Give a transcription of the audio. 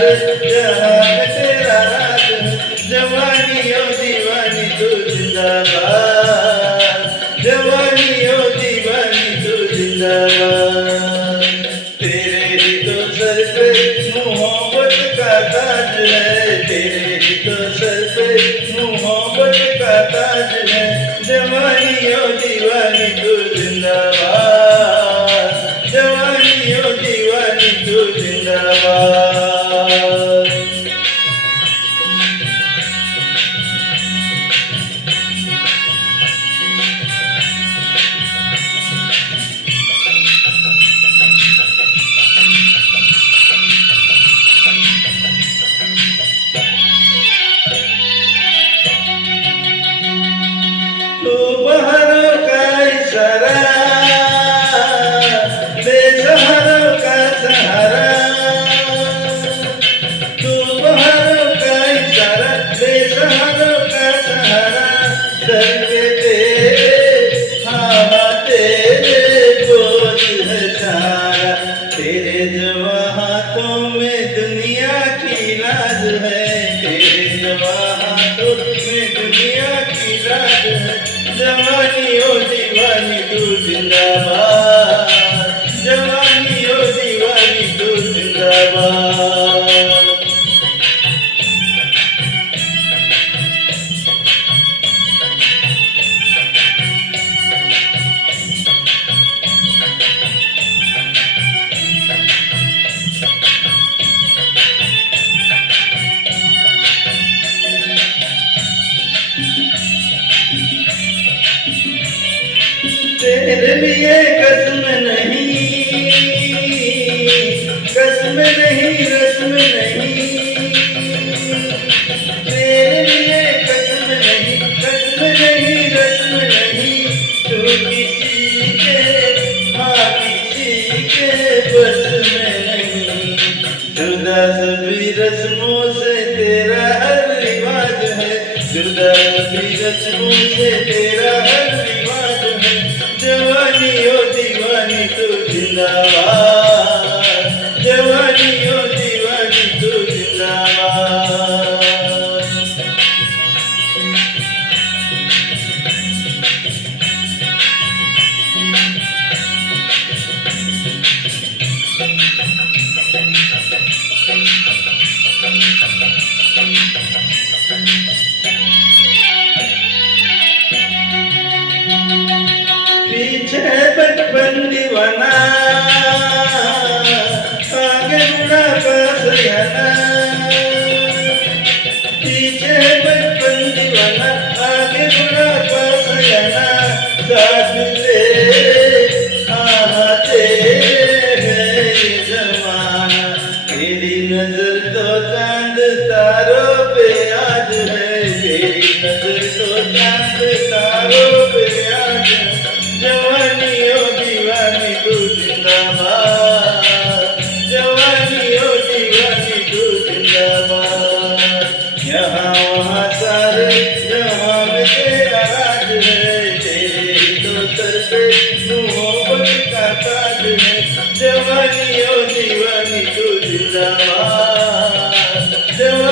रे जहाँ में तेरा राज है। जवानी ओ दीवानी तू जिंदाबाद, जवानी ओ दीवानी तू जिंदाबाद। तेरे ही तो सर पे मोहब्बत का ताज है, तेरे ही तो सर पे मोहब्बत का ताज है। जवानी ओ दीवानी तू जिंदाबाद, जवानी ओ दीवानी तू जिंदाबाद। तू बहारों का इशारा, बेसहारों का सहारा। तू बहारों का इशारा, बेसहारों का सहारा। सर पे तेरे हाँ तेरे बोझ है सारा। तेरे जवा हाथों में दुनिया की लाज है, तेरे जवा हाथों में दुनिया की लाज है। जवानी ओ दीवानी तू जिंदाबाद, जवानी ओ दीवानी तू जिंदाबाद। तेरे लिए कसम नहीं, कसम नहीं रस्म नहीं। तेरे लिए कसम नहीं, कसम नहीं रस्म नहीं। तू किसी के हाँ किसी के बस में नहीं। जुदा सभी रस्मों से तेरा हर रिवाज है, जुदा सभी रस्मों से तेरा हर रिवाज है। जवानी ओ दीवानी तू जिंदाबाद, जवानी ओ दीवानी तू जिंदाबाद। पीछे बचपन दीवाना, आगे बुढ़ापा सयाना। पीछे बचपन दीवाना, आगे बुढ़ापा सयाना। साथ तेरे हाँ तेरे है ये जमाना। तेरी नजर तो चांद तारों पे आज है, तेरी नजर तो चांद तारों पे आज है। जवानी ओ दीवानी तू जिंदाबाद, जवानी ओ दीवानी तू जिंदाबाद। यहाँ वहाँ सारे जहाँ में तेरा राज है, तेरे ही तो सर पे मोहब्बत का ताज है। जवानी ओ दीवानी तू जिंदाबाद, जवानी